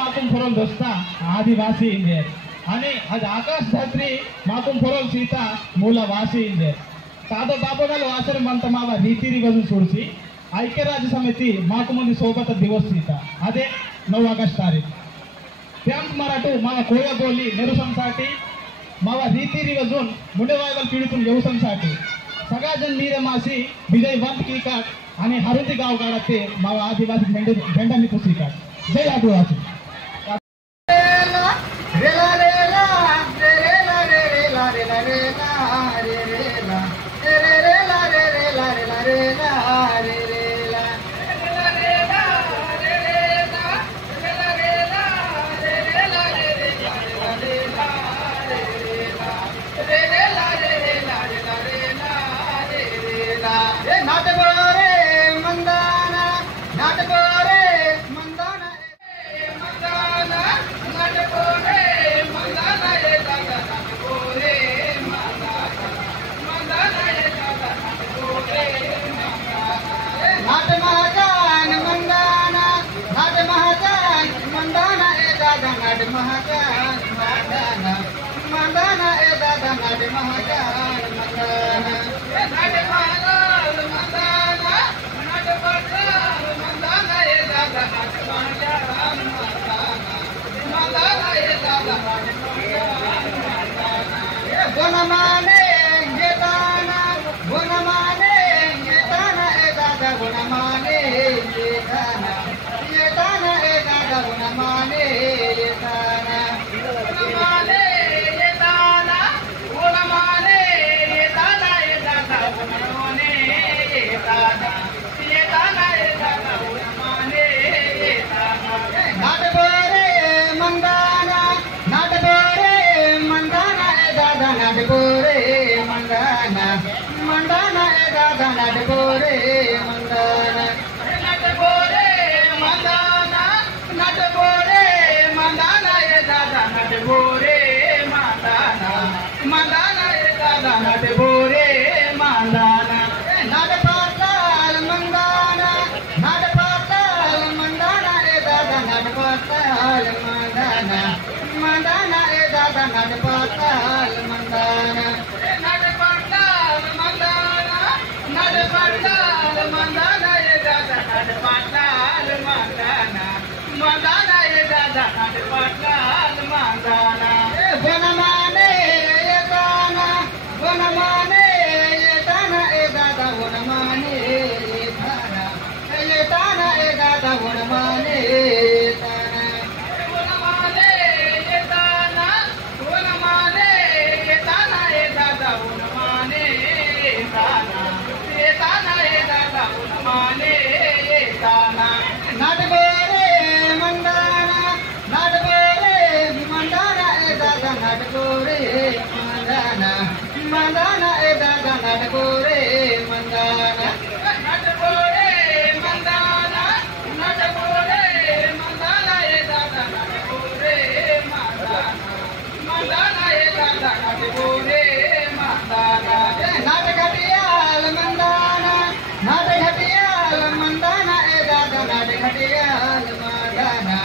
माकुम फुरोल दोस्ता आदिवासी इंजे आणि आज आकाश धर्त्री माकुम फुरोल सीता मूल वासी इंजे तादो बाबोगल वासर मंत मावा रीति रिवाजु सोडसी ఐక్యరాజ్య సమితి మాకు మంది సోబత దివస్ సీత అదే 9 ఆగస్ట్ తారీఖు त्यांक मराठो मावा कोया बोली नेरुसंसाठी मावा रीति रिवाजून मुंडेवायवल पिढीतून येऊसंसाठी सगळा जण नीरे मासी विजय वंत की काट आणि हरुती गाव गाडाते मावा आदिवासी झेंडा निकू सीकाट जय आदिवासी रेला रेला रेला रेला रेला रेला रेला रेला रेला रेला रेला mandana e dada nade mahajan mandana nade mahajan mandana nade patal mandana e dada nade mahajan mandana e dada nade mahajan gunamane yetana e dada gunamane yetana e dada gunamane yetana mandana e dada nadbore mandana nadbore mandana nadbore mandana e dada nadbore mandana mandana e dada nadbore mandana nadpatal mandana e dada nadpatal mandana mandana e dada nadpatal mandana mandana e dada nadpatal mandana mandana e dada nadpatal mandana gunamane yetana e dada gunamane yetana e dada gunamane yetana gunamane yetana e dada gunamane yetana nadbore mandana e dada nadbore mandana mandana e dada nadbore mandana nadbore mandana e dada nadbore mandana mandana e dada nadbore mandana nadgatiyal mandana e dada nadgatiyal mandana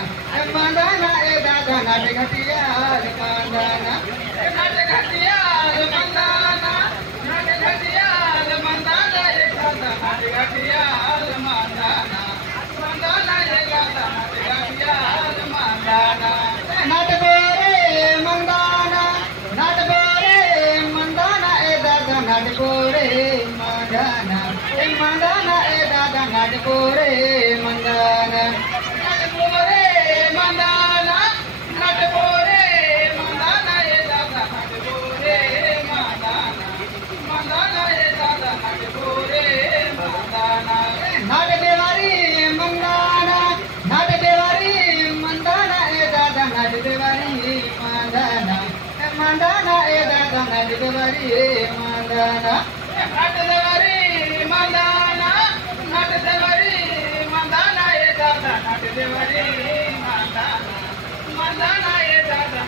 mandana e dada nadgatiyal mandana nadgatiyal mandana mandana e dada nadgatiyal mandana mandana e dada nadgatiyal mandana nadbore mandana e dada nadbore mandana mandana e dada nadbore mandana nadbore mandana e dada nadbore mandana mandana e dada nadbore mandana naddevari mandana e dada naddevari mandana mandana e dada naddevari mandana naddevari mandana e dada naddevari mandana mandana e dada